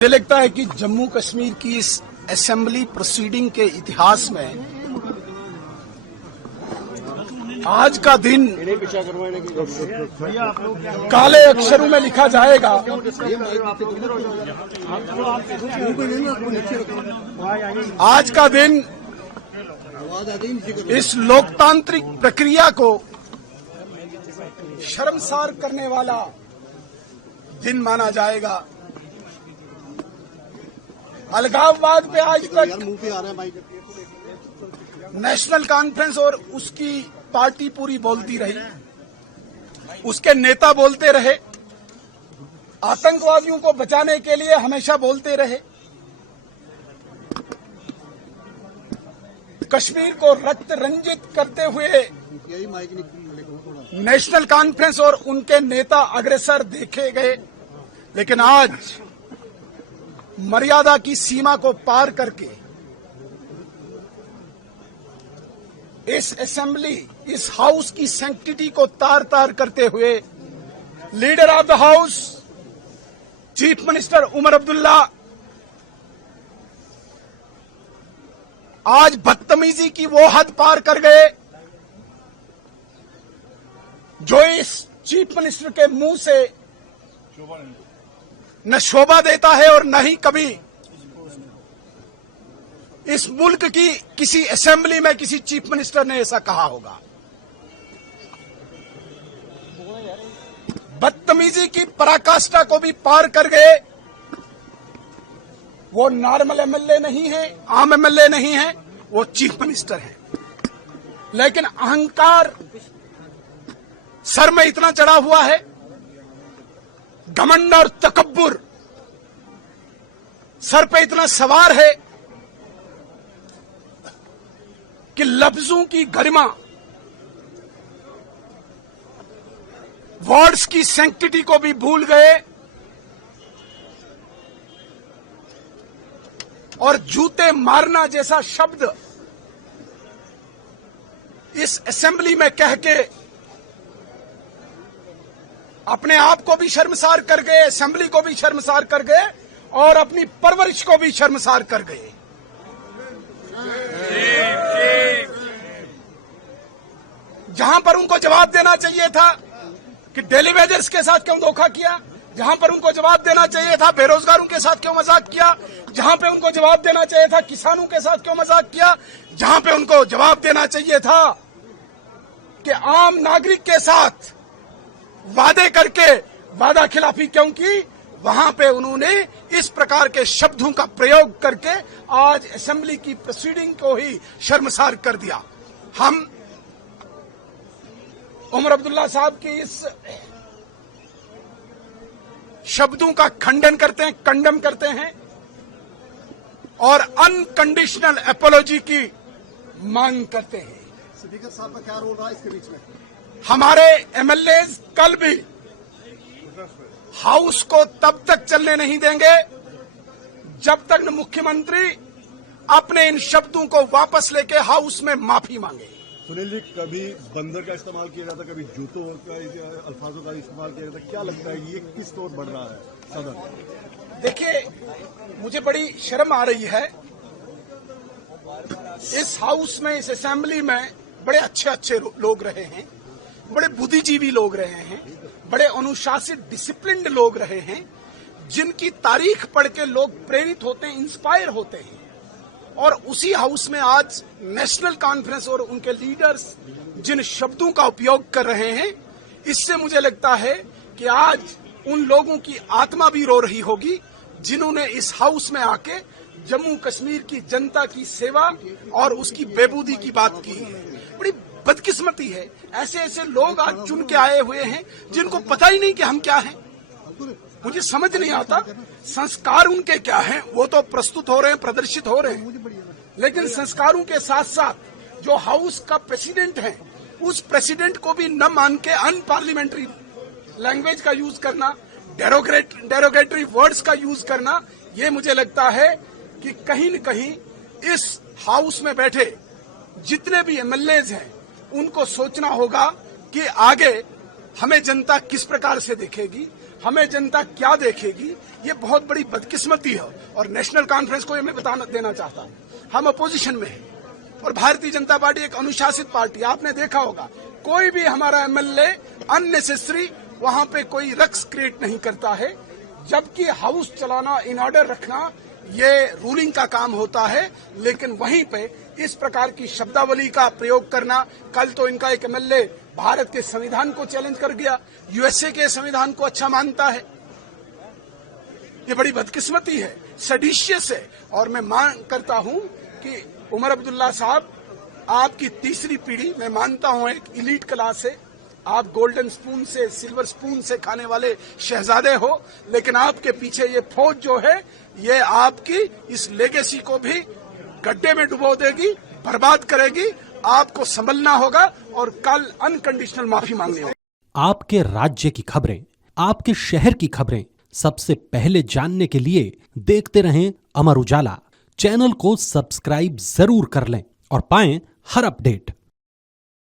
मुझे लगता है कि जम्मू कश्मीर की इस असेंबली प्रोसीडिंग के इतिहास में आज का दिन काले अक्षरों में लिखा जाएगा। आज का दिन इस लोकतांत्रिक प्रक्रिया को शर्मसार करने वाला दिन माना जाएगा। अलगाववाद पे आज तक नेशनल कॉन्फ्रेंस और उसकी पार्टी पूरी बोलती रही, उसके नेता बोलते रहे, आतंकवादियों को बचाने के लिए हमेशा बोलते रहे, कश्मीर को रक्त रंजित करते हुए नेशनल कॉन्फ्रेंस और उनके नेता अग्रसर देखे गए। लेकिन आज मर्यादा की सीमा को पार करके इस असेंबली, इस हाउस की सैंक्टिटी को तार तार करते हुए leader of the house chief minister Omar Abdullah आज बदतमीजी की वो हद पार कर गए जो इस चीफ मिनिस्टर के मुंह से न शोभा देता है और न ही कभी इस मुल्क की किसी असेंबली में किसी चीफ मिनिस्टर ने ऐसा कहा होगा। बदतमीजी की पराकाष्ठा को भी पार कर गए। वो नॉर्मल एमएलए नहीं है, आम एमएलए नहीं है, वो चीफ मिनिस्टर है। लेकिन अहंकार सर में इतना चढ़ा हुआ है, घमंड और तकब्बुर सर पे इतना सवार है कि लफ्जों की गरिमा, वर्ड्स की सैंक्टिटी को भी भूल गए और जूते मारना जैसा शब्द इस असेंबली में कह के अपने आप को भी शर्मसार कर गए, असेंबली को भी शर्मसार कर गए और अपनी परवरिश को भी शर्मसार कर गए। जहां पर उनको जवाब देना चाहिए था कि डेली वेजर्स के साथ क्यों धोखा किया, जहां पर उनको जवाब देना चाहिए था बेरोजगारों के साथ क्यों मजाक किया, जहां पे उनको जवाब देना चाहिए था किसानों के साथ क्यों मजाक किया, जहां पे उनको जवाब देना चाहिए था कि आम नागरिक के साथ वादे करके वादा खिलाफी क्यों की, वहां पे उन्होंने इस प्रकार के शब्दों का प्रयोग करके आज असेंबली की प्रोसीडिंग को ही शर्मसार कर दिया। हम उमर अब्दुल्ला साहब की इस शब्दों का खंडन करते हैं, कंडम करते हैं और अनकंडीशनल अपोलॉजी की मांग करते हैं। स्पीकर साहब का क्या रोल रहा है इसके बीच में? हमारे एमएलए कल भी हाउस को तब तक चलने नहीं देंगे जब तक न मुख्यमंत्री अपने इन शब्दों को वापस लेके हाउस में माफी मांगे। सुनील जी, कभी बंदर का इस्तेमाल किया जाता, कभी जूतों का अल्फाजों का इस्तेमाल किया जाता, क्या लगता है ये किस तौर बढ़ रहा है सदन? देखिए, मुझे बड़ी शर्म आ रही है। इस हाउस में, इस असेंबली में बड़े अच्छे अच्छे लोग रहे हैं, बड़े बुद्धिजीवी लोग रहे हैं, बड़े अनुशासित डिसिप्लिन्ड लोग रहे हैं, जिनकी तारीख पढ़ के लोग प्रेरित होते हैं, इंस्पायर होते हैं। और उसी हाउस में आज नेशनल कॉन्फ्रेंस और उनके लीडर्स जिन शब्दों का उपयोग कर रहे हैं, इससे मुझे लगता है कि आज उन लोगों की आत्मा भी रो रही होगी जिन्होंने इस हाउस में आके जम्मू कश्मीर की जनता की सेवा और उसकी बेबूदी की बात की है। बड़ी बदकिस्मती है, ऐसे ऐसे लोग आज चुन के आए हुए हैं जिनको पता ही नहीं कि हम क्या हैं। मुझे समझ नहीं आता संस्कार उनके क्या हैं, वो तो प्रस्तुत हो रहे हैं, प्रदर्शित हो रहे हैं, लेकिन संस्कारों के साथ साथ जो हाउस का प्रेसिडेंट है, उस प्रेसिडेंट को भी न मान के अनपार्लियामेंट्री लैंग्वेज का यूज करना, डेरोगेटरी वर्ड्स का यूज करना, ये मुझे लगता है कि कहीं न कहीं इस हाउस में बैठे जितने भी एमएलएज हैं उनको सोचना होगा कि आगे हमें जनता किस प्रकार से देखेगी, हमें जनता क्या देखेगी, ये बहुत बड़ी बदकिस्मती है। और नेशनल कॉन्फ्रेंस को ये मैं देना चाहता हूँ, हम अपोजिशन में हैं और भारतीय जनता पार्टी एक अनुशासित पार्टी। आपने देखा होगा कोई भी हमारा एमएलए अननेसेसरी वहां पे कोई रक्स क्रिएट नहीं करता है, जबकि हाउस चलाना, इन ऑर्डर रखना ये रूलिंग का काम होता है। लेकिन वहीं पे इस प्रकार की शब्दावली का प्रयोग करना, कल तो इनका एक एमएलए भारत के संविधान को चैलेंज कर गया, यूएसए के संविधान को अच्छा मानता है। ये बड़ी बदकिस्मती है, सेडिशियस है। और मैं मांग करता हूं कि उमर अब्दुल्ला साहब, आपकी तीसरी पीढ़ी, मैं मानता हूं एक इलीट क्लास है, आप गोल्डन स्पून से, सिल्वर स्पून से खाने वाले शहजादे हो, लेकिन आपके पीछे ये फौज जो है ये आपकी इस लेगेसी को भी गड्ढे में डुबो देगी, बर्बाद करेगी। आपको संभलना होगा और कल अनकंडीशनल माफी मांगनी होगी। आपके राज्य की खबरें, आपके शहर की खबरें सबसे पहले जानने के लिए देखते रहें अमर उजाला। चैनल को सब्सक्राइब जरूर कर लें और पाएं हर अपडेट।